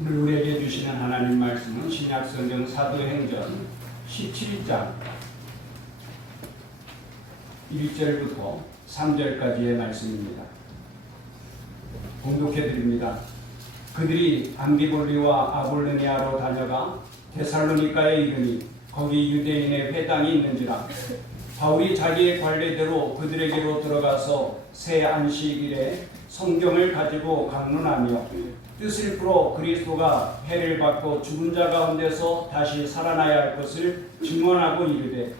오늘 우리에게 주시는 하나님 말씀은 신약성경 사도행전 17장 1절부터 3절까지의 말씀입니다. 봉독해 드립니다. 그들이 암비볼리와 아볼로니아로 다녀가 데살로니가에 이르니 거기 유대인의 회당이 있는지라. 바울이 자기의 관례대로 그들에게로 들어가서 새 안식일에 성경을 가지고 강론하며 뜻을 풀어 그리스도가 해를 받고 죽은 자 가운데서 다시 살아나야 할 것을 증언하고 이르되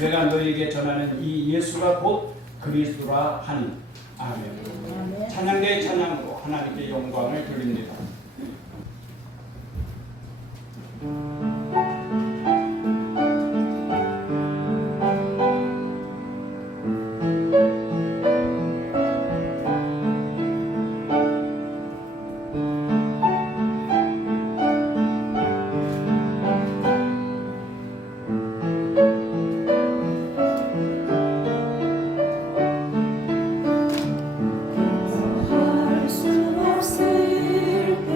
내가 너희에게 전하는 이 예수가 곧 그리스도라 하니. 아멘. 찬양대의 찬양으로 하나님께 영광을 돌립니다. 할 수 없을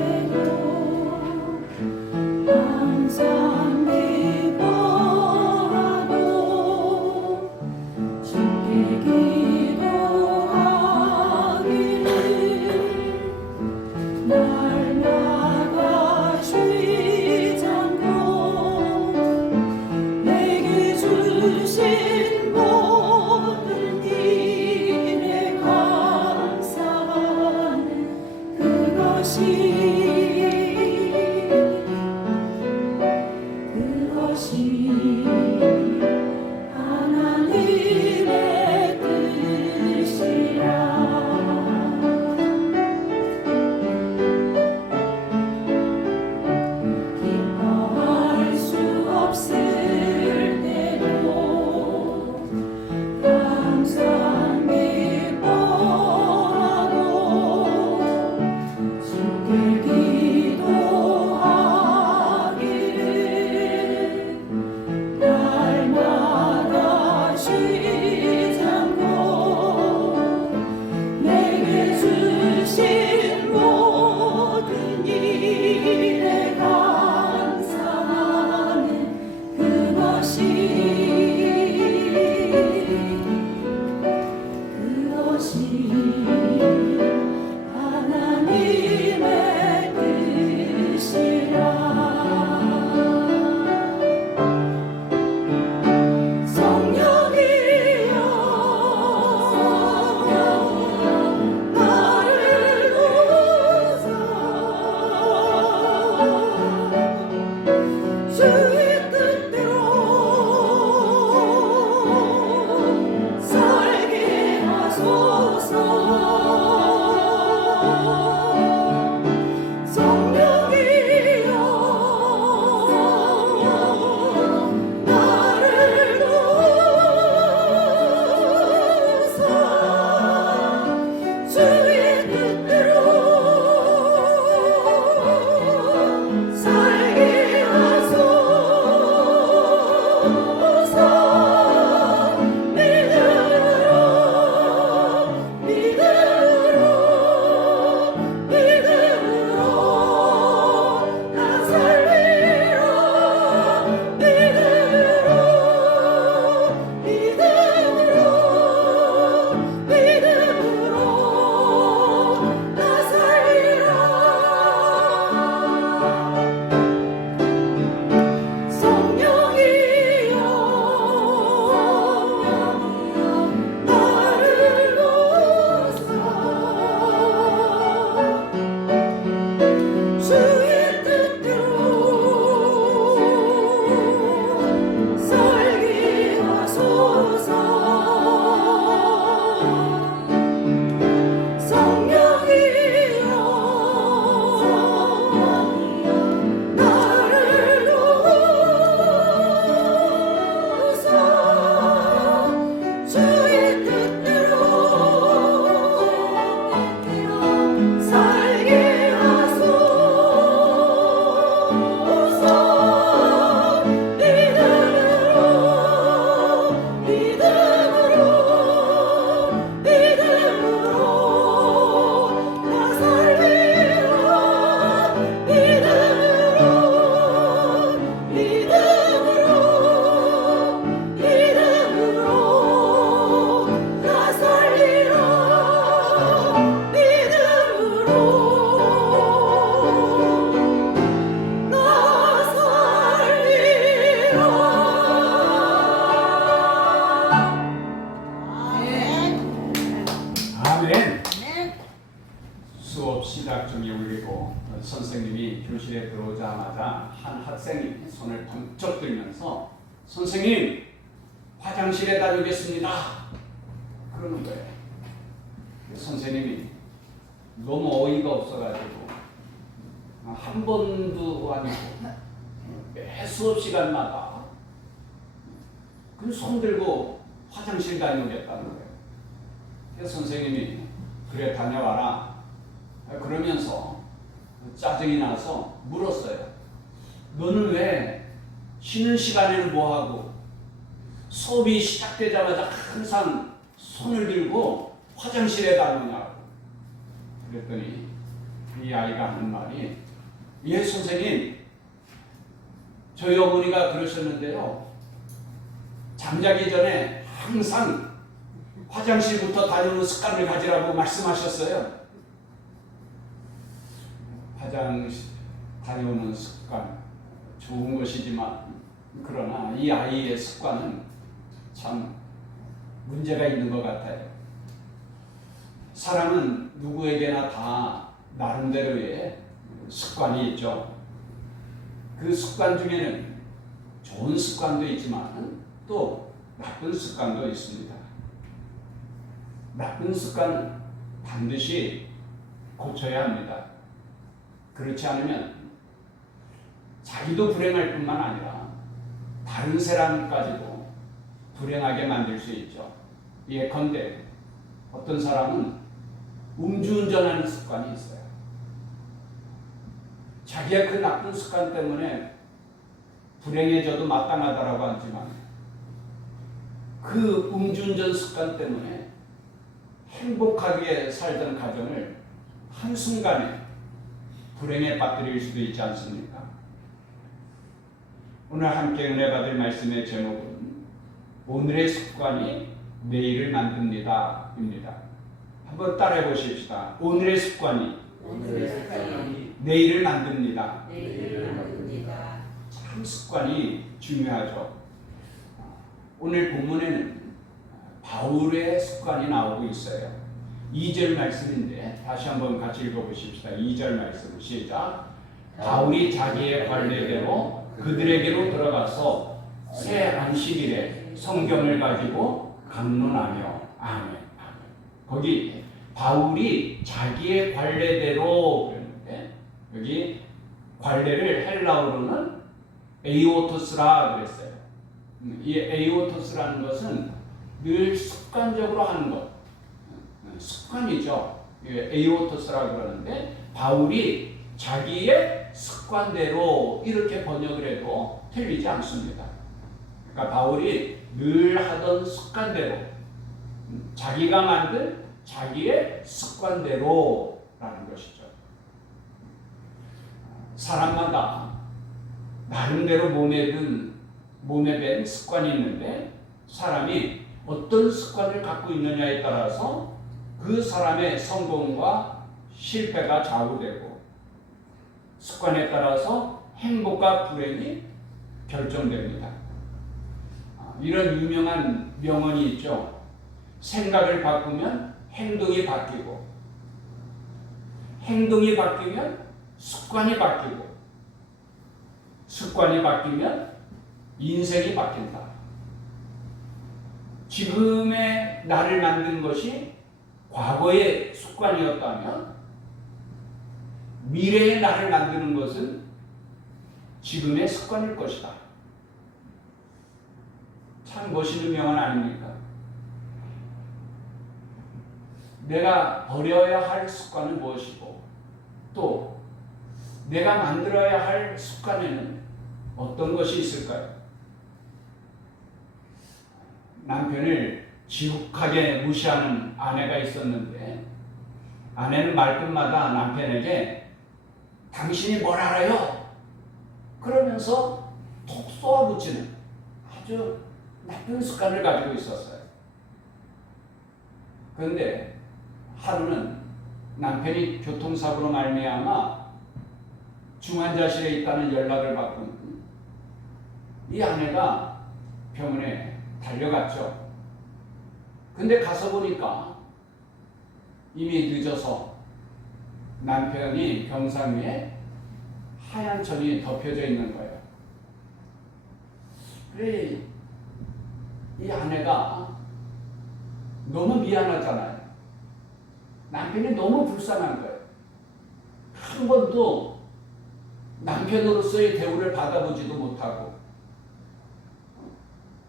선생님이 교실에 들어오자마자 한 학생이 손을 번쩍 들면서 선생님 화장실에 다녀오겠습니다 그러는 거예요. 선생님이 너무 어이가 없어가지고 한 번도 아니고 매 수업 시간마다 그 손 들고 화장실 다녀오겠다는 거예요. 그래서 선생님이 그래 다녀와라 그러면서 짜증이 나서 물었어요. 너는 왜 쉬는 시간에는 뭐하고 수업이 시작되자마자 항상 손을 들고 화장실에 다니냐고. 그랬더니 이 아이가 하는 말이 예 선생님 저희 어머니가 그러셨는데요. 잠자기 전에 항상 화장실부터 다니는 습관을 가지라고 말씀하셨어요. 화장실 다녀오는 습관 좋은 것이지만 그러나 이 아이의 습관은 참 문제가 있는 것 같아요. 사람은 누구에게나 다 나름대로의 습관이 있죠. 그 습관 중에는 좋은 습관도 있지만 또 나쁜 습관도 있습니다. 나쁜 습관은 반드시 고쳐야 합니다. 그렇지 않으면 자기도 불행할 뿐만 아니라 다른 사람까지도 불행하게 만들 수 있죠. 예컨대 어떤 사람은 음주운전하는 습관이 있어요. 자기의 그 나쁜 습관 때문에 불행해져도 마땅하다라고 하지만 그 음주운전 습관 때문에 행복하게 살던 가정을 한순간에 불행에 빠뜨릴 수도 있지 않습니까? 오늘 함께 은혜 받을 말씀의 제목은 오늘의 습관이 내일을 만듭니다 입니다. 한번 따라해 보십시다. 오늘의 습관이 내일을 만듭니다. 참 습관이 중요하죠. 오늘 본문에는 바울의 습관이 나오고 있어요. 2절 말씀인데 다시 한번 같이 읽어보십시다. 2절 말씀 시작. 바울이 자기의 관례대로 그들에게로 들어가서 새 안식일에 성경을 가지고 강론하며 아멘. 거기 바울이 자기의 관례대로 그랬는데 여기 관례를 헬라어로는 에이오토스라 그랬어요. 이 에이오토스라는 것은 늘 습관적으로 하는 것, 습관이죠. 에이오토스라고 그러는데 바울이 자기의 습관대로 이렇게 번역을 해도 틀리지 않습니다. 그러니까 바울이 늘 하던 습관대로 자기가 만든 자기의 습관대로라는 것이죠. 사람마다 나름대로 몸에 밴 습관이 있는데 사람이 어떤 습관을 갖고 있느냐에 따라서 그 사람의 성공과 실패가 좌우되고 습관에 따라서 행복과 불행이 결정됩니다. 이런 유명한 명언이 있죠. 생각을 바꾸면 행동이 바뀌고 행동이 바뀌면 습관이 바뀌고 습관이 바뀌면 인생이 바뀐다. 지금의 나를 만든 것이 과거의 습관이었다면 미래의 나를 만드는 것은 지금의 습관일 것이다. 참 멋있는 명언 아닙니까? 내가 버려야 할 습관은 무엇이고 또 내가 만들어야 할 습관에는 어떤 것이 있을까요? 남편을 지독하게 무시하는 아내가 있었는데 아내는 말끝마다 남편에게 당신이 뭘 알아요? 그러면서 톡 쏘아붙이는 아주 나쁜 습관을 가지고 있었어요. 그런데 하루는 남편이 교통사고로 말미암아 중환자실에 있다는 연락을 받고 이 아내가 병원에 달려갔죠. 근데 가서 보니까 이미 늦어서 남편이 병상 위에 하얀 천이 덮여져 있는 거예요. 그래, 이 아내가 너무 미안하잖아요. 남편이 너무 불쌍한 거예요. 한 번도 남편으로서의 대우를 받아보지도 못하고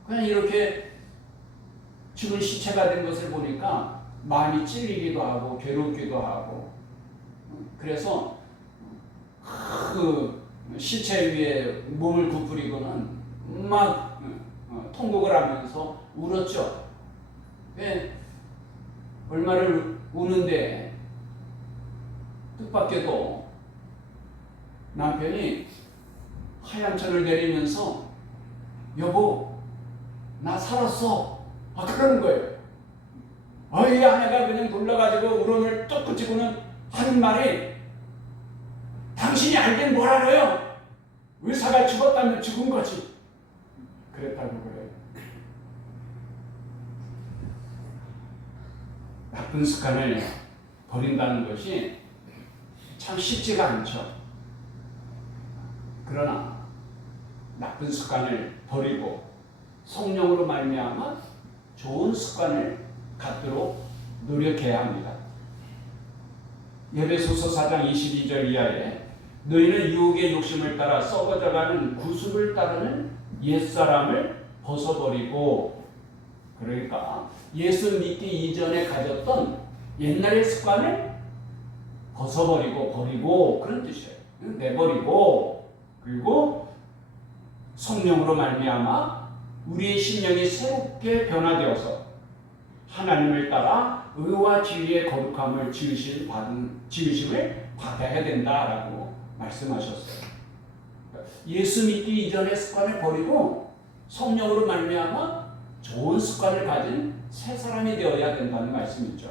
그냥 이렇게 죽은 시체가 된 것을 보니까 마음이 찔리기도 하고 괴롭기도 하고, 그래서 그 시체 위에 몸을 굽부리고는 막 통곡을 하면서 울었죠. 얼마를 우는데 뜻밖에도 남편이 하얀 천을 내리면서 여보 나 살았어 그러는 거예요. 이 아내가 그냥 놀라가지고 울음을 뚝 그치고는 하는 말이 당신이 알긴 뭘 알아요? 의사가 죽었다면 죽은 거지. 그랬다고 그래요. 나쁜 습관을 버린다는 것이 참 쉽지가 않죠. 그러나 나쁜 습관을 버리고 성령으로 말미암아 좋은 습관을 갖도록 노력해야 합니다. 에베소서 4장 22절 이하에 너희는 유혹의 욕심을 따라 썩어져가는 구습을 따르는 옛사람을 벗어버리고, 그러니까 예수 믿기 이전에 가졌던 옛날의 습관을 벗어버리고 버리고 그런 뜻이에요. 내버리고, 그리고 성령으로 말미암아 우리의 심령이 새롭게 변화되어서 하나님을 따라 의와 진리의 거룩함을 지으심을 받아야 된다라고 말씀하셨어요. 예수 믿기 이전의 습관을 버리고 성령으로 말미암아 좋은 습관을 가진 새 사람이 되어야 된다는 말씀이죠.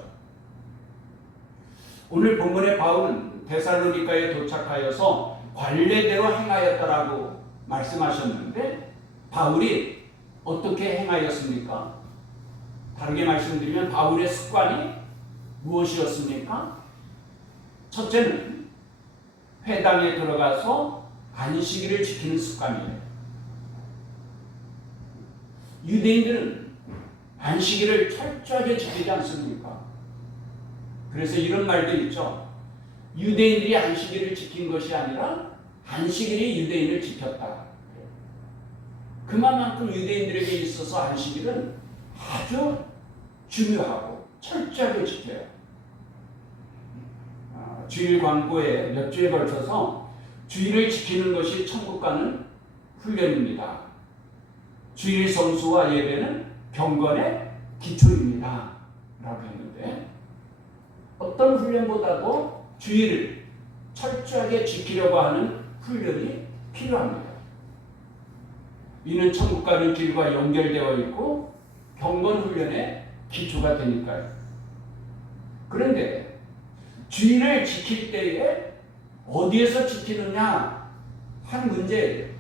오늘 본문의 바울은 데살로니가에 도착하여서 관례대로 행하였다라고 말씀하셨는데, 바울이 어떻게 행하였습니까? 다르게 말씀드리면 바울의 습관이 무엇이었습니까? 첫째는 회당에 들어가서 안식일을 지키는 습관이에요. 유대인들은 안식일을 철저하게 지키지 않습니까? 그래서 이런 말도 있죠. 유대인들이 안식일을 지킨 것이 아니라 안식일이 유대인을 지켰다. 그만큼 유대인들에게 있어서 안식일은 아주 중요하고 철저하게 지켜요. 주일 광고에 몇 주에 걸쳐서 주일을 지키는 것이 천국 가는 훈련입니다. 주일 성수와 예배는 경건의 기초입니다. 라고 했는데, 어떤 훈련보다도 주일을 철저하게 지키려고 하는 훈련이 필요합니다. 이는 천국 가는 길과 연결되어 있고 경건 훈련의 기초가 되니까요. 그런데 주일을 지킬 때에 어디에서 지키느냐 한 문제예요.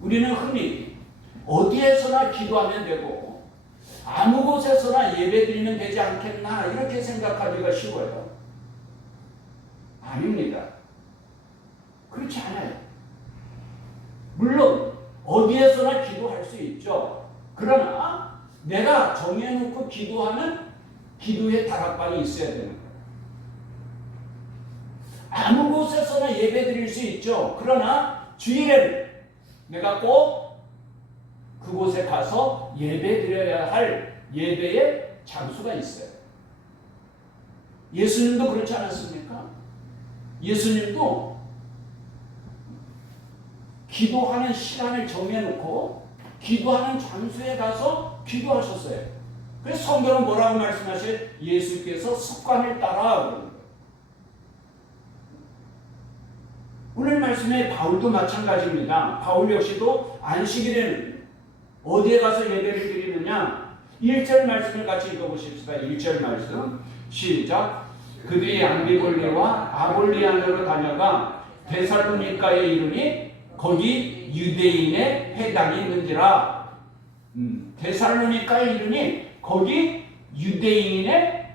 우리는 흔히 어디에서나 기도하면 되고 아무 곳에서나 예배드리면 되지 않겠나 이렇게 생각하기가 쉬워요. 아닙니다. 그렇지 않아요. 물론 어디에서나 기도할 수 있죠. 그러나 내가 정해놓고 기도하는 기도의 다락방이 있어야 되는 거예요. 아무 곳에서나 예배드릴 수 있죠. 그러나 주일에는 내가 꼭 그곳에 가서 예배드려야 할 예배의 장소가 있어요. 예수님도 그렇지 않았습니까? 예수님도 기도하는 시간을 정해놓고 기도하는 장소에 가서 기도하셨어요. 그래서 성경은 뭐라고 말씀하셔요? 예수께서 습관을 따라 그러는 거예요. 오늘 말씀에 바울도 마찬가지입니다. 바울 역시도 안식일에는 어디에 가서 예배를 드리느냐? 1절 말씀을 같이 읽어보십시다. 1절 말씀 시작. 그들이 암비볼리와 아볼리안으로 다녀가 데살로니가에 이르니 거기 유대인의 회당이 있는지라. 데살로니가에 이르니 거기 유대인의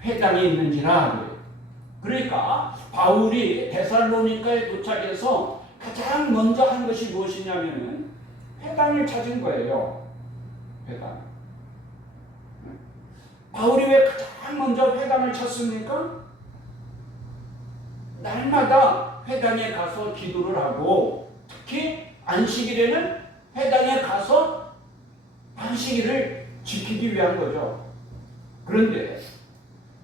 회당이 있는지라. 그러니까 바울이 데살로니가에 도착해서 가장 먼저 한 것이 무엇이냐면은 회당을 찾은 거예요. 회당. 바울이 왜 가장 먼저 회당을 찾습니까? 날마다 회당에 가서 기도를 하고 특히 안식일에는 회당에 가서 안식일을 지키기 위한 거죠. 그런데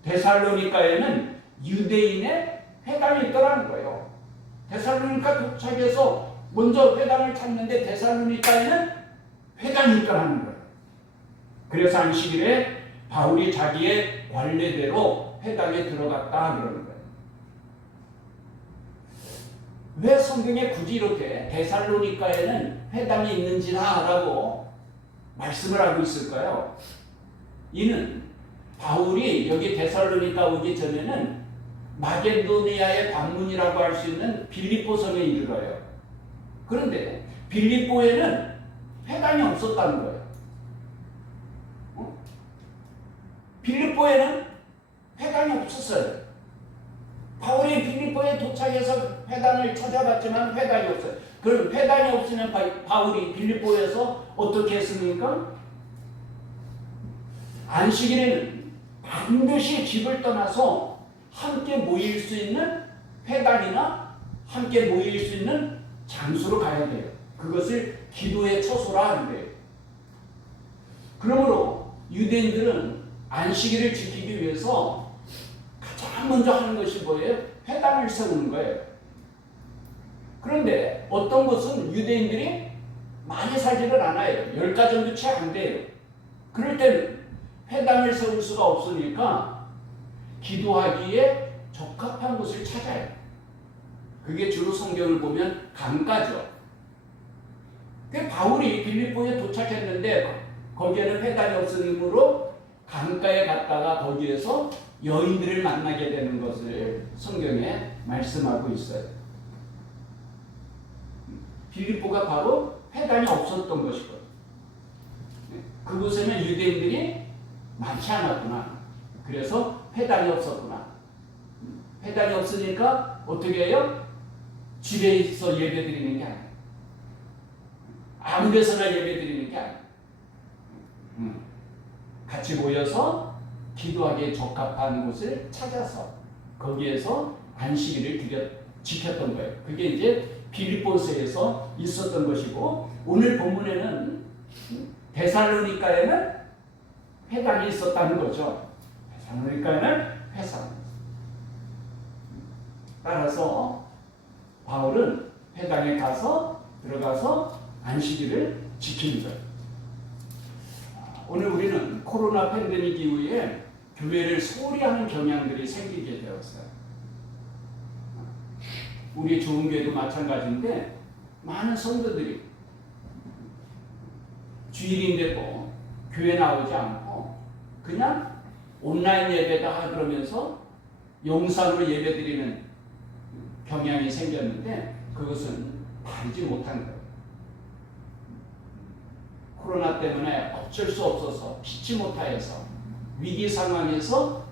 데살로니가에는 유대인의 회당이 있더라는 거예요. 데살로니가 도착해서 먼저 회당을 찾는데 데살로니가에는 회당이 있더라는 거예요. 그래서 안식일에 바울이 자기의 관례대로 회당에 들어갔다 그러는 거예요. 왜 성경에 굳이 이렇게 데살로니가에는 회당이 있는지라고 말씀을 하고 있을까요? 이는 바울이 여기 데살로니가 오기 전에는 마게도니아의 관문이라고 할 수 있는 빌립보성에 이르러요. 그런데 빌립보에는 회당이 없었다는 거예요. 빌립보에는 회당이 없었어요. 바울이 빌립보에 도착해서 회당을 찾아봤지만 회당이 없어요. 그럼 회당이 없으면 바울이 빌립보에서 어떻게 했습니까? 안식일에는 반드시 집을 떠나서 함께 모일 수 있는 회당이나 함께 모일 수 있는 장소로 가야 돼요. 그것을 기도의 처소라 하는 거예요. 그러므로 유대인들은 안식일을 지키기 위해서 가장 먼저 하는 것이 뭐예요? 회당을 세우는 거예요. 그런데 어떤 것은 유대인들이 많이 살지를 않아요. 10가지 정도 채 안 돼요. 그럴 때는 회당을 세울 수가 없으니까 기도하기에 적합한 곳을 찾아요. 그게 주로 성경을 보면 강가죠. 바울이 빌립보에 도착했는데 거기에는 회당이 없으므로 강가에 갔다가 거기에서 여인들을 만나게 되는 것을 성경에 말씀하고 있어요. 빌립보가 바로 회당이 없었던 것이거든요. 그곳에는 유대인들이 많지 않았구나. 그래서 회당이 없었구나. 회당이 없으니까 어떻게 해요? 집에 있어 예배 드리는 게 아니에요. 아무 데서나 예배 드리는 게 아니에요. 같이 모여서 기도하기에 적합한 곳을 찾아서 거기에서 안식일을 지켰던 거예요. 그게 이제 빌립보서에서 있었던 것이고, 오늘 본문에는 데살로니가에는 회당이 있었다는 거죠. 데살로니가에는 회당. 따라서 바울은 회당에 들어가서 안식일을 지키는 거예요. 오늘 우리는 코로나 팬데믹 이후에 교회를 소홀히 하는 경향들이 생기게 되었어요. 우리 좋은 교회도 마찬가지인데 많은 성도들이 주일인데도 교회 나오지 않고 그냥 온라인 예배다 그러면서 영상으로 예배드리는 경향이 생겼는데 그것은 바르지 못한 거예요. 코로나 때문에 어쩔 수 없어서 피치 못하여서 위기 상황에서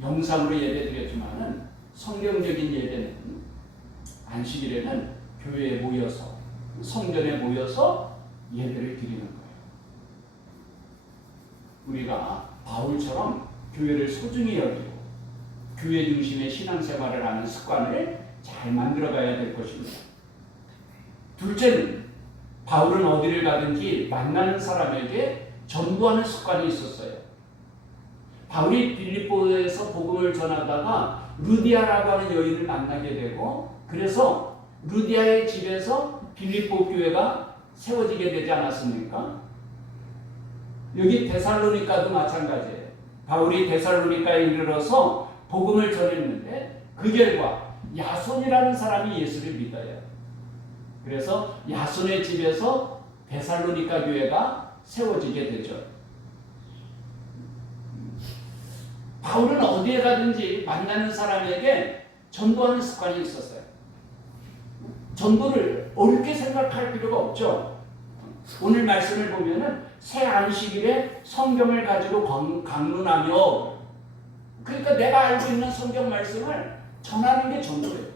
영상으로 예배드렸지만은 성경적인 예배는 안식일에는 교회에 모여서 성전에 모여서 예배를 드리는 거예요. 우리가 바울처럼 교회를 소중히 여기고 교회 중심의 신앙생활을 하는 습관을 잘 만들어가야 될 것입니다. 둘째는 바울은 어디를 가든지 만나는 사람에게 전도하는 습관이 있었어요. 바울이 빌립보에서 복음을 전하다가 루디아라고 하는 여인을 만나게 되고 그래서 루디아의 집에서 빌립보 교회가 세워지게 되지 않았습니까? 여기 데살로니가도 마찬가지예요. 바울이 데살로니가에 이르러서 복음을 전했는데 그 결과 야손이라는 사람이 예수를 믿어요. 그래서 야손의 집에서 데살로니가 교회가 세워지게 되죠. 바울은 어디에 가든지 만나는 사람에게 전도하는 습관이 있었어요. 전도를 어렵게 생각할 필요가 없죠. 오늘 말씀을 보면은 새 안식일에 성경을 가지고 강론하며 그러니까 내가 알고 있는 성경 말씀을 전하는 게 전도예요.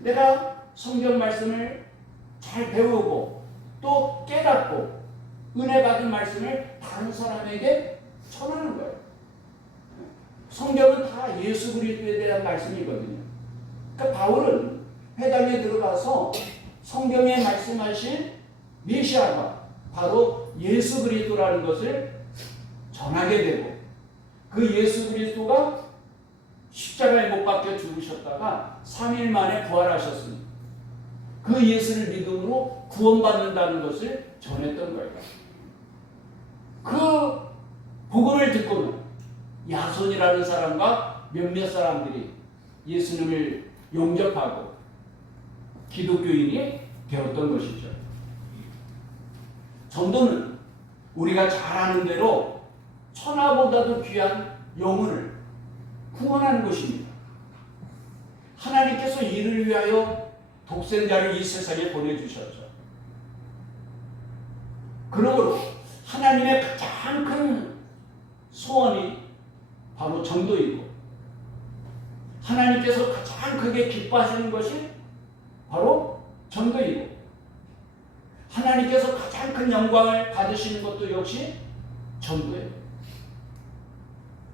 내가 성경 말씀을 잘 배우고 또 깨닫고 은혜 받은 말씀을 다른 사람에게 전하는 거예요. 성경은 다 예수 그리스도에 대한 말씀이거든요. 그러니까 바울은 회당에 들어가서 성경에 말씀하신 메시아가 바로 예수 그리스도라는 것을 전하게 되고, 그 예수 그리스도가 십자가에 못 박혀 죽으셨다가 3일 만에 부활하셨으니 그 예수를 믿음으로 구원받는다는 것을 전했던 거예요. 그 복음을 듣고는 야손이라는 사람과 몇몇 사람들이 예수님을 영접하고 기독교인이 되었던 것이죠. 전도는 우리가 잘 아는 대로 천하보다도 귀한 영혼을 구원하는 것입니다. 하나님께서 이를 위하여 독생자를 이 세상에 보내주셨죠. 그러므로 하나님의 가장 큰 소원이 바로 전도이고, 하나님께서 가장 크게 기뻐하시는 것이 바로 전도이고, 하나님께서 가장 큰 영광을 받으시는 것도 역시 전도예요.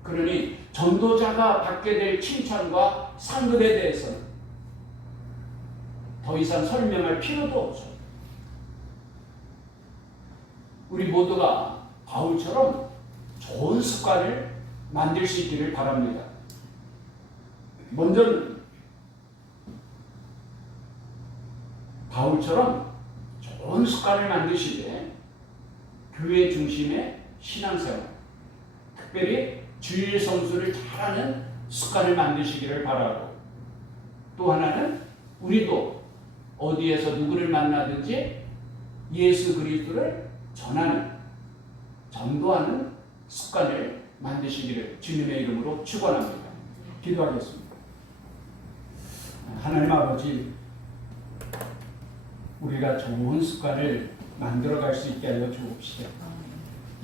그러니 전도자가 받게 될 칭찬과 상급에 대해서는 더 이상 설명할 필요도 없죠. 우리 모두가 바울처럼 좋은 습관을 만들 수 있기를 바랍니다. 먼저는 바울처럼 좋은 습관을 만드시되 교회 중심의 신앙생활, 특별히 주일 성수를 잘하는 습관을 만드시기를 바라고, 또 하나는 우리도 어디에서 누구를 만나든지 예수 그리스도를 전하는, 전도하는 습관을 만드시기를 주님의 이름으로 축원합니다. 기도하겠습니다. 하나님 아버지, 우리가 좋은 습관을 만들어갈 수 있게 하여 주옵시다.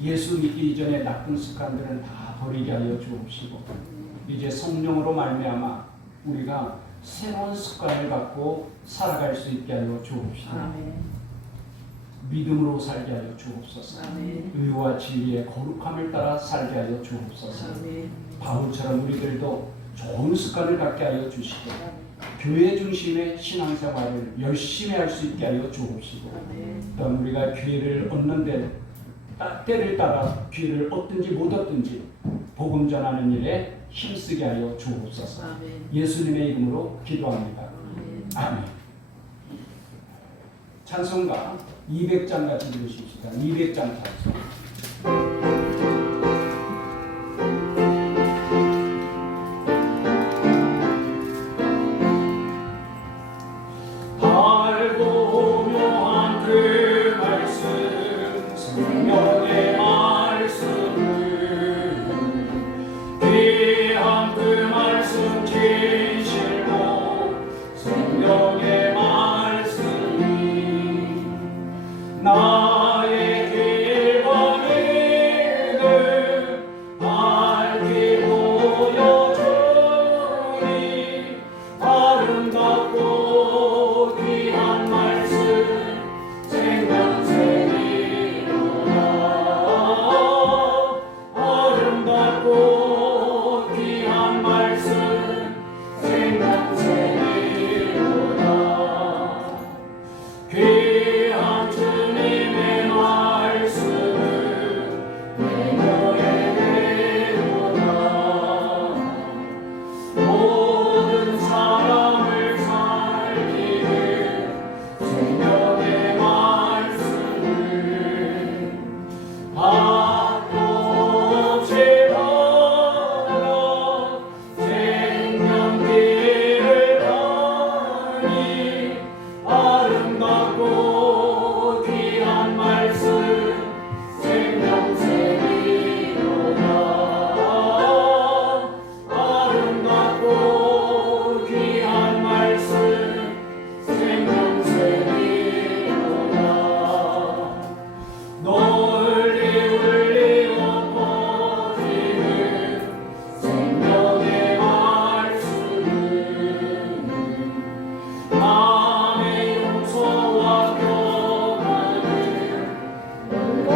예수 믿기 이전에 나쁜 습관들은 다 버리게 하여 주옵시고, 이제 성령으로 말미암아 우리가 새로운 습관을 갖고 살아갈 수 있게 하여 주옵시다. 아멘. 믿음으로 살게 하여 주옵소서. 아멘. 의와 진리의 거룩함을 따라 살게 하여 주옵소서. 아멘. 바울처럼 우리들도 좋은 습관을 갖게 하여 주시고, 교회 중심의 신앙생활을 열심히 할 수 있게 하여 주옵시고, 또한 우리가 기회를 얻는 때를 따라 기회를 얻든지 못 얻든지 복음 전하는 일에 힘쓰게 하여 주옵소서. 아멘. 예수님의 이름으로 기도합니다. 아멘. 아멘. 찬송가 200장 같이 들으십시다. 200장 찬송. 나의 길과 길을 밝히 보여주니 아름답고 귀한 말씀 생명새이로다. 아름답고 귀한 말씀 생명새이로다. 마음의 용서와 평안을 주나니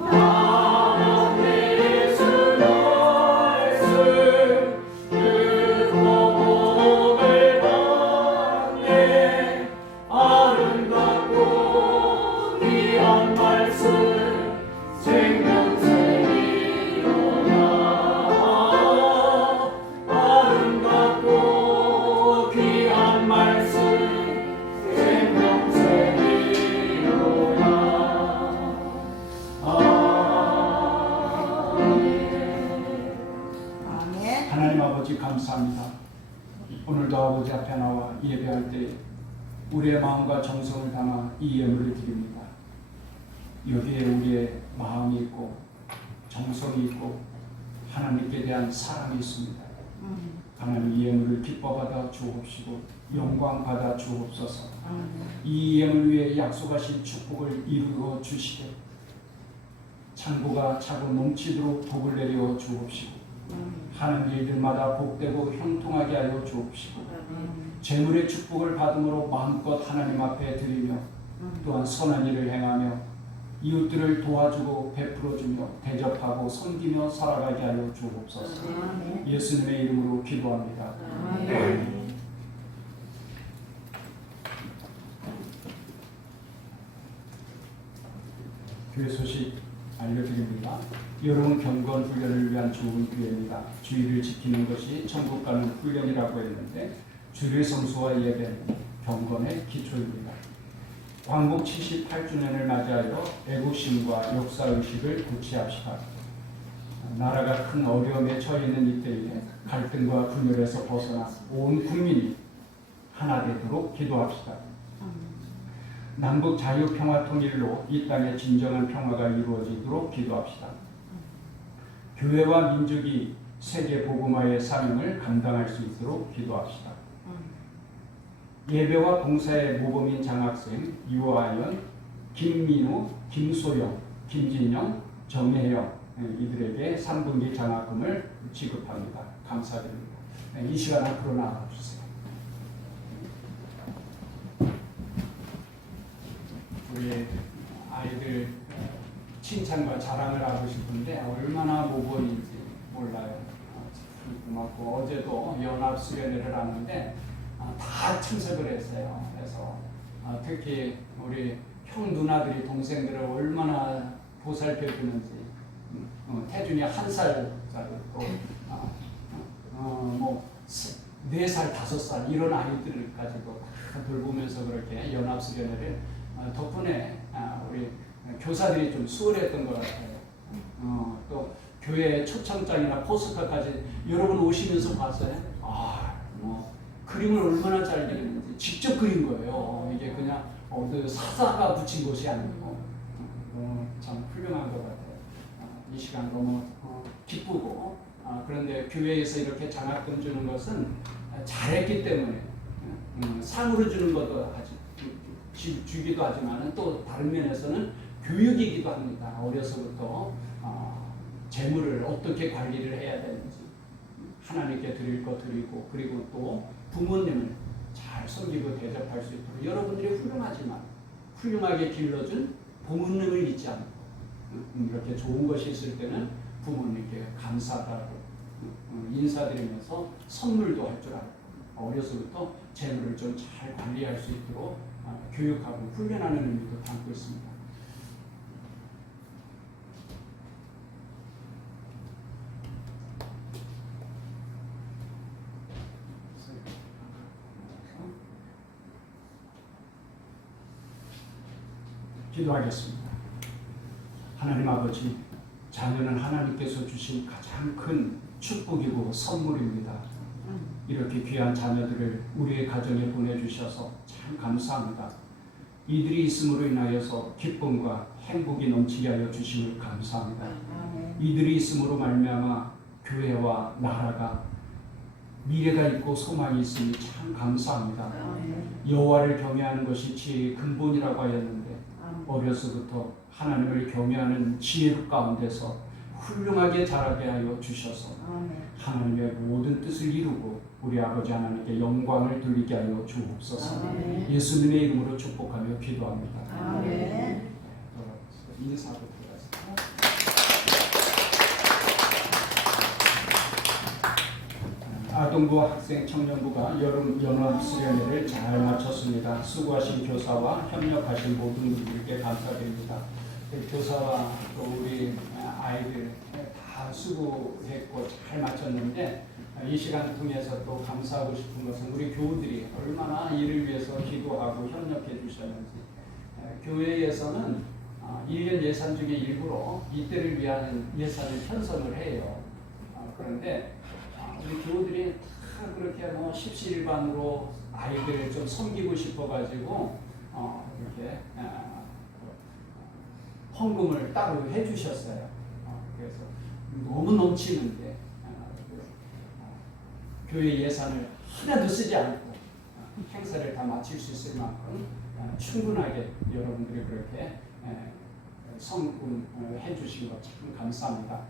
나의 주 말씀 듣고 복을 받네 아름답고 귀한 말씀 생명책이로다 아름답고 귀한 말씀 생명책이로다 아멘. 하나님 아버지 감사합니다. 오늘도 아버지 앞에 나와 예배할 때 우리의 마음과 정성을 담아 이 예물을 드립니다. 여기에 우리의 마음이 있고 정성이 있고 하나님께 대한 사랑이 있습니다. 하나님 이 예물을 기뻐 받아 주옵시고 영광 받아 주옵소서. 이 예물 위에 약속하신 축복을 이루어 주시되 창고가 차고 넘치도록 복을 내려 주옵시고 하는 일들마다 복되고 형통하게 하여 주옵시고 재물의 축복을 받음으로 마음껏 하나님 앞에 드리며 또한 선한 일을 행하며 이웃들을 도와주고 베풀어주며 대접하고 섬기며 살아가게 하여 주옵소서. 예수님의 이름으로 기도합니다. 교회 소식 알려드립니다. 여러분 경건 훈련을 위한 좋은 기회입니다. 주의를 지키는 것이 천국 가는 훈련이라고 했는데 주일 성수와 예배는 경건의 기초입니다. 광복 78주년을 맞이하여 애국심과 역사의식을 고취합시다. 나라가 큰 어려움에 처해 있는 이때에 갈등과 분열에서 벗어나 온 국민이 하나 되도록 기도합시다. 남북 자유평화통일로 이 땅에 진정한 평화가 이루어지도록 기도합시다. 교회와 민족이 세계 복음화의 사명을 감당할 수 있도록 기도합시다. 예배와 봉사의 모범인 장학생 유아연, 김민우, 김소영, 김진영, 정혜영 이들에게 3분기 장학금을 지급합니다. 감사드립니다. 이 시간 앞으로 나와주세요. 우리 아이들 칭찬과 자랑을 하고 싶은데 얼마나 모범인지 몰라요. 고맙고 어제도 연합수련회를 하는데 다 참석을 했어요. 그래서 특히 우리 형 누나들이 동생들을 얼마나 보살펴주는지 태준이 1살짜리 또 뭐 4살, 5살 이런 아이들까지도 다 돌보면서 그렇게 연합수련회를 덕분에 우리 교사들이 좀 수월했던 것 같아요. 또 교회 초청장이나 포스터까지 여러분 오시면서 봤어요. 뭐 그림을 얼마나 잘 그리는지 직접 그린 거예요. 이게 그냥 사사가 붙인 것이 아니고 참 훌륭한 것 같아요. 이 시간 너무 기쁘고 그런데 교회에서 이렇게 장학금 주는 것은 잘했기 때문에 상으로 주는 것도 주기도 하지만 또 다른 면에서는 교육이기도 합니다. 어려서부터 재물을 어떻게 관리를 해야 되는지 하나님께 드릴 것 드리고 그리고 또 부모님을 잘 섬기고 대접할 수 있도록 여러분들이 훌륭하지만 훌륭하게 길러준 부모님을 잊지 않고 이렇게 좋은 것이 있을 때는 부모님께 감사하고 인사드리면서 선물도 할 줄 알고 어려서부터 재물을 좀 잘 관리할 수 있도록 교육하고 훈련하는 의미도 담고 있습니다. 기도하겠습니다. 하나님 아버지, 자녀는 하나님께서 주신 가장 큰 축복이고 선물입니다. 이렇게 귀한 자녀들을 우리의 가정에 보내주셔서 참 감사합니다. 이들이 있음으로 인하여서 기쁨과 행복이 넘치게 하여 주심을 감사합니다. 이들이 있음으로 말미암아 교회와 나라가 미래가 있고 소망이 있으니 참 감사합니다. 여호와를 경외하는 것이 지혜의 근본이라고 하였는데 어려서부터 하나님을 경외하는 지혜 가운데서 훌륭하게 자라게 하여 주셔서 하나님의 모든 뜻을 이루고 우리 아버지 하나님께 영광을 돌리게 하여 주옵소서. 예수님의 이름으로 축복하며 기도합니다. 인사부터 아동부 학생 청년부가 여름 연합 수련회를 잘 마쳤습니다. 수고하신 교사와 협력하신 모든 분들께 감사드립니다. 교사와 또 우리 아이들 다 수고했고 잘 마쳤는데 이 시간 통해서 또 감사하고 싶은 것은 우리 교우들이 얼마나 이를 위해서 기도하고 협력해 주셨는지. 교회에서는 1년 예산 중에 일부러 이때를 위한 예산을 편성을 해요. 그런데 우리 교우들이 다 그렇게 뭐 십시일반으로 아이들을 좀 섬기고 싶어가지고 이렇게 헌금을 따로 해주셨어요. 그래서 너무 넘치는데 교회 예산을 하나도 쓰지 않고 행사를 다 마칠 수 있을 만큼 충분하게 여러분들이 그렇게 성금해 주신 것 참 감사합니다.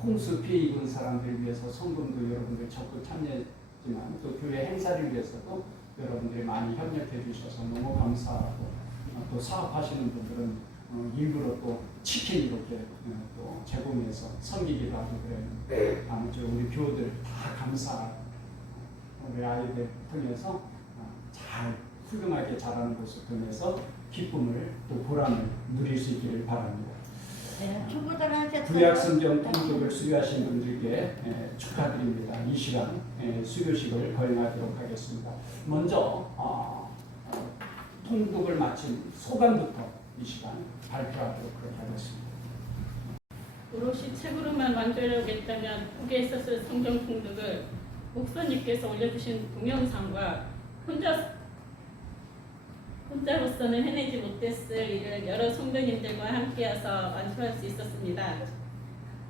홍수 피해 입은 사람들을 위해서 성금도 여러분들 적극 참여했지만 또 교회 행사를 위해서도 여러분들이 많이 협력해 주셔서 너무 감사하고 또 사업하시는 분들은 일부러 또 치킨 이렇게 또 제공해서 섬기기도 하고 그래요. 아무쪼록 우리 교우들 다 감사하고 우리 아이들 통해서 잘 훌륭하게 자라는 모습 통해서 기쁨을 또 보람을 누릴 수 있기를 바랍니다. 구약 성경 통독을 수료하신 분들께 축하드립니다. 이 시간 수료식을 거행하도록 하겠습니다. 먼저 통독을 마친 소감부터 이 시간 발표하도록 하겠습니다. 오롯이 책으로만 완결하겠다면 북에 있었을 성경 통독을 목사님께서 올려주신 동영상과 혼자로서는 해내지 못했을 일을 여러 성도님들과 함께해서 완수할 수 있었습니다.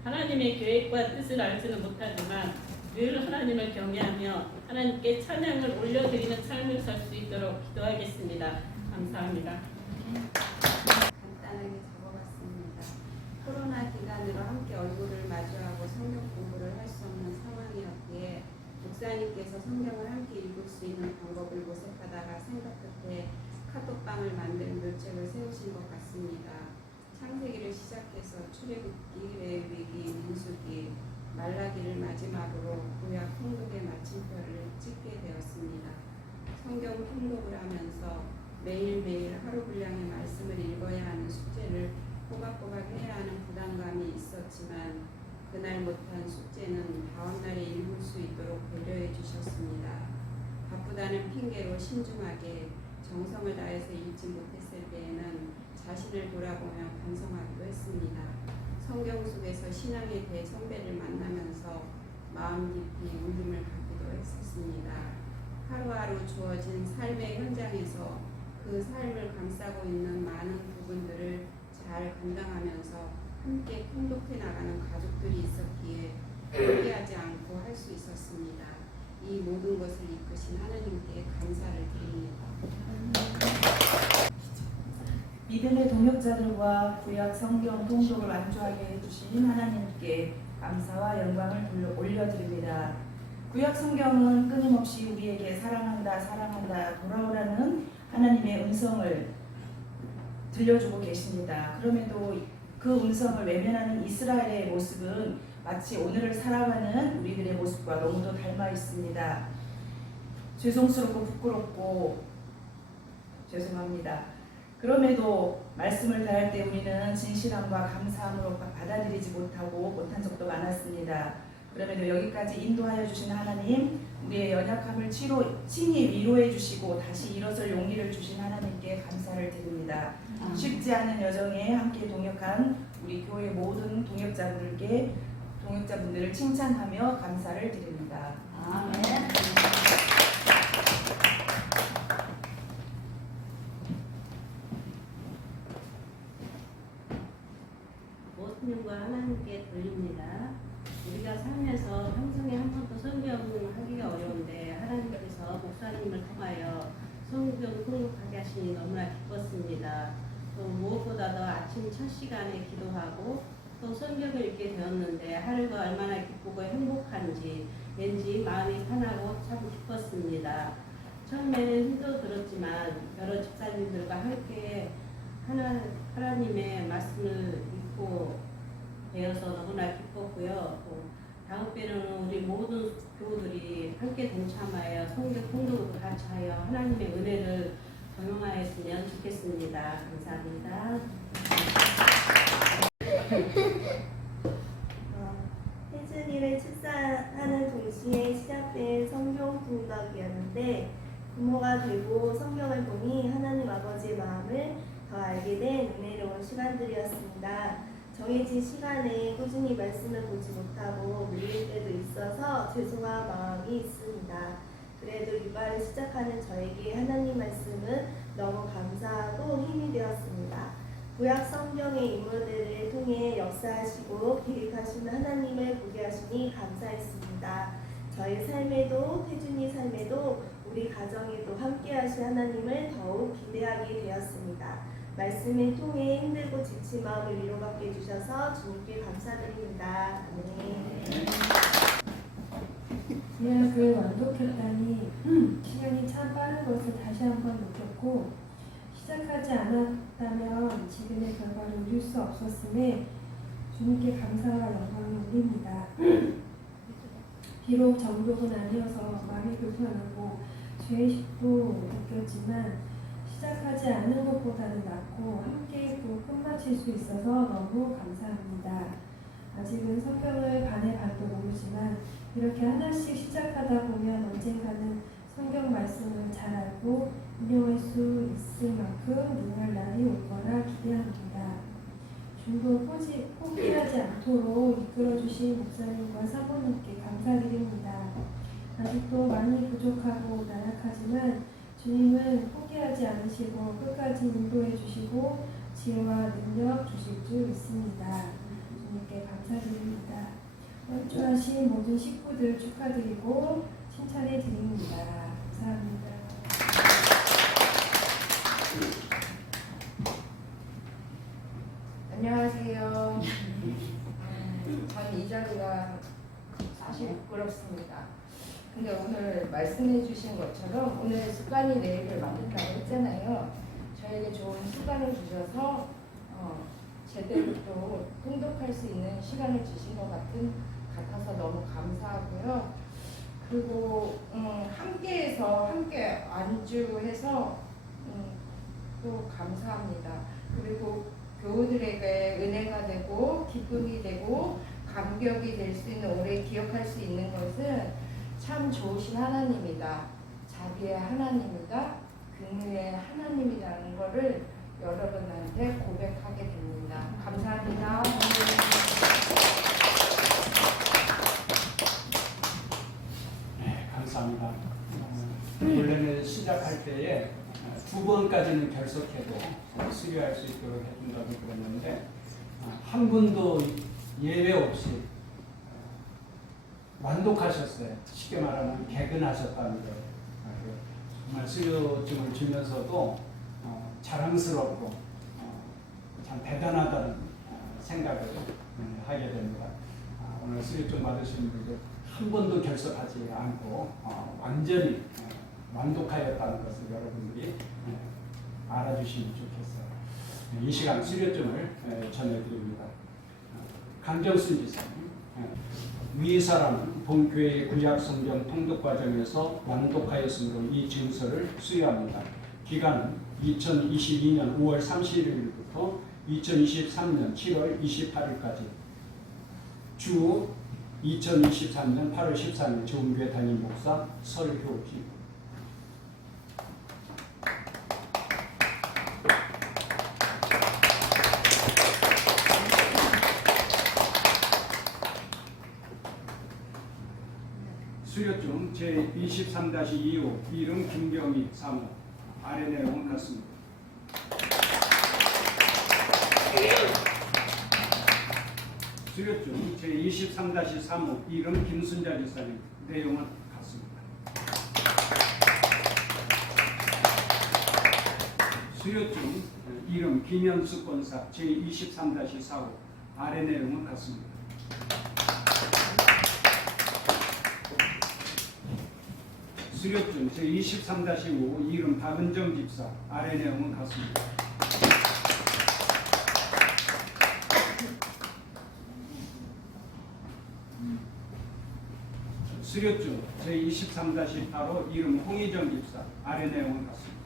하나님의 계획과 뜻을 알지는 못하지만 늘 하나님을 경외하며 하나님께 찬양을 올려드리는 삶을 살 수 있도록 기도하겠습니다. 감사합니다. 간단하게 적어봤습니다. 코로나 기간으로 함께 얼굴을 마주하고 성경 공부를 할 수 없는 상황이었기에 목사님께서 성경을 함께 읽을 수 있는 방법을 모색하다가 생각 끝에 카톡방을 만든 묘책을 세우신 것 같습니다. 창세기를 시작해서 출애굽기, 레위기, 민수기, 말라기를 마지막으로 구약 통독의 마침표를 찍게 되었습니다. 성경 통독을 하면서 매일매일 하루 분량의 말씀을 읽어야 하는 숙제를 꼬박꼬박 해야 하는 부담감이 있었지만 그날 못한 숙제는 다음날에 읽을 수 있도록 배려해 주셨습니다. 바쁘다는 핑계로 신중하게 정성을 다해서 읽지 못했을 때에는 자신을 돌아보며 반성하기도 했습니다. 성경 속에서 신앙의 대선배를 만나면서 마음 깊이 울림을 갖기도 했었습니다. 하루하루 주어진 삶의 현장에서 그 삶을 감싸고 있는 많은 부분들을 잘 감당하면서 함께 통독해 나가는 가족들이 있었기에 포기하지 않고 할 수 있었습니다. 이 모든 것을 이끄신 하나님께 감사를 드립니다. 믿음의 동역자들과 구약 성경 통독을 완주하게 해주신 하나님께 감사와 영광을 올려드립니다. 구약 성경은 끊임없이 우리에게 사랑한다, 사랑한다, 돌아오라는 하나님의 음성을 들려주고 계십니다. 그럼에도 그 음성을 외면하는 이스라엘의 모습은 마치 오늘을 살아가는 우리들의 모습과 너무도 닮아 있습니다. 죄송스럽고 부끄럽고 죄송합니다. 그럼에도 말씀을 다할 때 우리는 진실함과 감사함으로 받아들이지 못한 적도 많았습니다. 그럼에도 여기까지 인도하여 주신 하나님, 우리의 연약함을 친히 위로해 주시고 다시 일어설 용기를 주신 하나님께 감사를 드립니다. 쉽지 않은 여정에 함께 동역한 우리 교회 모든 동역자분들을 칭찬하며 감사를 드립니다. 아멘. 모습님과 하나님께 돌립니다. 우리가 살면서 평생에 한 번도 성경을 하기가 어려운데 하나님께서 목사님을 통하여 성경 통독하게 하시니 너무나 기뻤습니다. 또 무엇보다도 아침 첫 시간에 기도하고 또 성경을 읽게 되었는데 하루가 얼마나 기쁘고 행복한지 왠지 마음이 편하고 참 기뻤습니다. 처음에는 힘도 들었지만 여러 집사님들과 함께 하나님의 말씀을 읽고 되어서 너무나 기뻤고요. 또 다음 배는 우리 모든 교우들이 함께 동참하여 성경 통독을 같이 하여 하나님의 은혜를 경영하였으면 좋겠습니다. 감사합니다. 혜준이를 축사하는 동시에 시작된 성경 통독이었는데 부모가 되고 성경을 보니 하나님 아버지의 마음을 더 알게 된 은혜로운 시간들이었습니다. 정해진 시간에 꾸준히 말씀을 보지 못하고 밀릴 때도 있어서 죄송한 마음이 있습니다. 그래도 육아를 시작하는 저에게 하나님 말씀은 너무 감사하고 힘이 되었습니다. 구약 성경의 인물들을 통해 역사하시고 계획하시는 하나님을 보게 하시니 감사했습니다. 저의 삶에도 혜준이 삶에도 우리 가정에도 함께하신 하나님을 더욱 기대하게 되었습니다. 말씀을 통해 힘들고 지친 마음을 위로받게 해주셔서 주님께 감사드립니다. 아멘. 구약을 완독했다니 시간이 참 빠른 것을 다시 한번 느꼈고 시작하지 않았다면 지금의 결과를 누릴 수 없었음에 주님께 감사와 영광을 올립니다. 비록 정독은 아니어서 마음이 불편하고 죄의식도 느꼈지만 시작하지 않는 것보다는 낫고 함께 또 끝마칠 수 있어서 너무 감사합니다. 아직은 성경을 반의 반도 모르지만 이렇게 하나씩 시작하다 보면 언젠가는 성경 말씀을 잘 알고 인용할 수 있을 만큼 능할 날이 올 거라 기대합니다. 중도 포기하지 않도록 이끌어주신 목사님과 사모님께 감사드립니다. 아직도 많이 부족하고 나약하지만 주님은 포기하지 않으시고 끝까지 인도해 주시고 지혜와 능력 주실 줄 믿습니다. 주님께 감사드립니다. 원주하신 모든 식구들 축하드리고 칭찬해 드립니다. 감사합니다. 안녕하세요. 저는 이 자리가 사실 부끄럽습니다. 근데 오늘 말씀해 주신 것처럼 오늘 습관이 내일을 만든다고 했잖아요. 저에게 좋은 습관을 주셔서 제대로 또 통독할 수 있는 시간을 주신 것 같아서 너무 감사하고요. 그리고 함께해서 함께 안주해서 또 감사합니다. 그리고 교우들에게 은혜가 되고 기쁨이 되고 감격이 될 수 있는 오래 기억할 수 있는 것은 참 좋으신 하나님이다. 자비의 하나님이다. 긍휼의 하나님이라는 것을 여러분한테 고백하게 됩니다. 감사합니다. 네, 감사합니다. 원래는 시작할 때에 2번까지는 결석해도 수료할 수 있도록 해준다고 그랬는데 한 분도 예외 없이 완독하셨어요. 쉽게 말하면 개근하셨다는 거예요. 정말 수료증을 주면서도 자랑스럽고 참 대단하다는 생각을 하게 됩니다. 오늘 수료증 받으신 분들 한 번도 결석하지 않고 완전히 완독하였다는 것을 여러분들이 알아주시면 좋겠어요. 이 시간 수료증을 전해드립니다. 강정순 지사님, 위 사람은 본교회의 구약성경 통독 과정에서 완독하였으므로 이 증서를 수여합니다. 기간은 2022년 5월 31일부터 2023년 7월 28일까지 주 2023년 8월 13일 좋은교회 담임 목사 설효기. 수료증 제23-25 이름 김경희 사무 아래 내용은 같습니다. 수료증 제23-35 이름 김순자 지사님 내용은 같습니다. 수료증 이름 김현수 권사 제23-4호 아래 내용은 같습니다. 수료증 제23-5 이름 박은정 집사 아래 내용은 같습니다. 수료증 제23-8호 이름 홍희정 집사 아래 내용은 같습니다.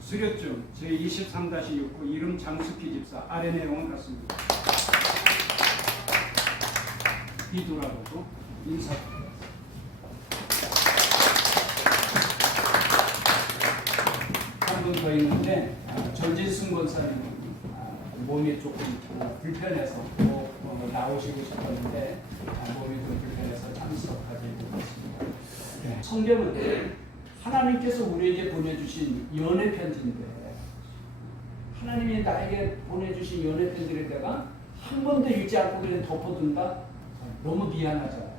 수료증 제23-6호 이름 장숙희 집사 아래 내용은 같습니다. 뒤돌아보고 인사. 한 분 더 있는데 전진승 권사님은 몸이 조금 불편해서 나오시고 싶었는데 몸이 좀 불편해서 참석하지 못했습니다. 네. 성경은 하나님께서 우리에게 보내주신 연애 편지인데 하나님이 나에게 보내주신 연애 편지를 내가 한 번도 읽지 않고 그냥 덮어둔다? 너무 미안하잖아요.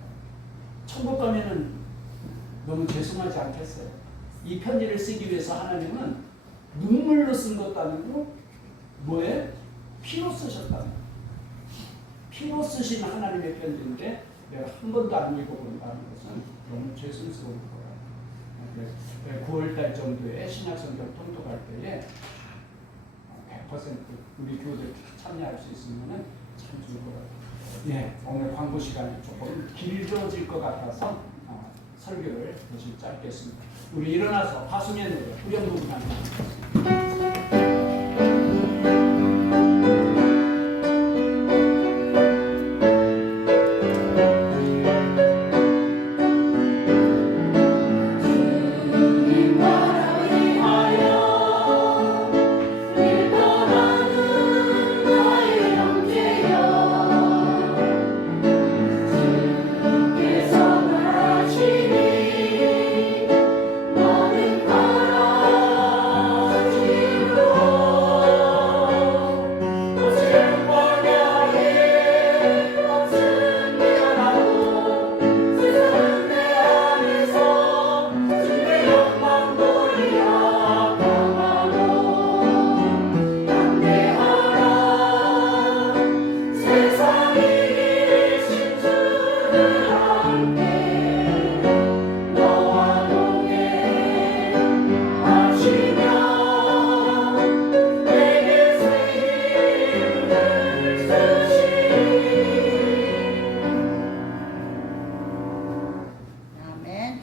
천국 가면은 너무 죄송하지 않겠어요? 이 편지를 쓰기 위해서 하나님은 눈물로 쓴 것도 아니고 뭐에? 피로 쓰셨다는 거예요. 피로 쓰신 하나님의 편지인데 내가 한 번도 안 읽어본다는 것은 너무 죄송스러운 거예요. 9월달 정도에 신약성경 통독할 때에 100% 우리 교우들 참여할 수 있으면 참 좋을 것 같아요. 예, 오늘 광고 시간이 조금 길어질 것 같아서 설교를 대신 짧겠습니다. 우리 일어나서 가수의 노래 후렴부분 합니다.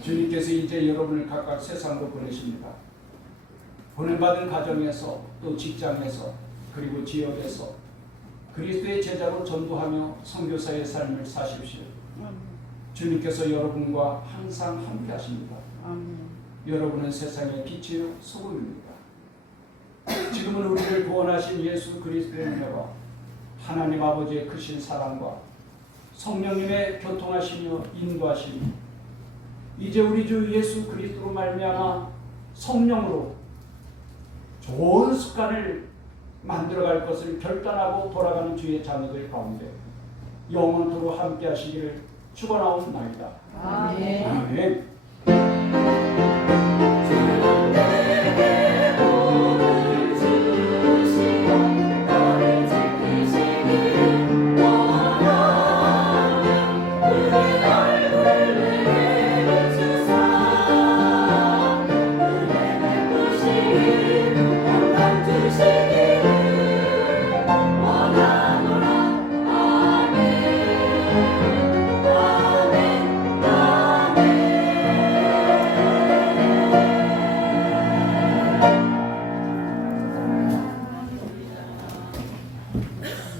주님께서 이제 여러분을 각각 세상으로 보내십니다. 보냄받은 가정에서 또 직장에서 그리고 지역에서 그리스도의 제자로 전도하며 선교사의 삶을 사십시오. 주님께서 여러분과 항상 함께 하십니다. 여러분은 세상의 빛이요 소금입니다. 지금은 우리를 구원하신 예수 그리스도의 은혜와 하나님 아버지의 크신 사랑과 성령님의 교통하시며 인도하시며 이제 우리 주 예수 그리스도로 말미암아 성령으로 좋은 습관을 만들어갈 것을 결단하고 돌아가는 주의 자녀들 가운데 영원토록 함께 하시기를 축원하옵나이다. 아멘. 아멘.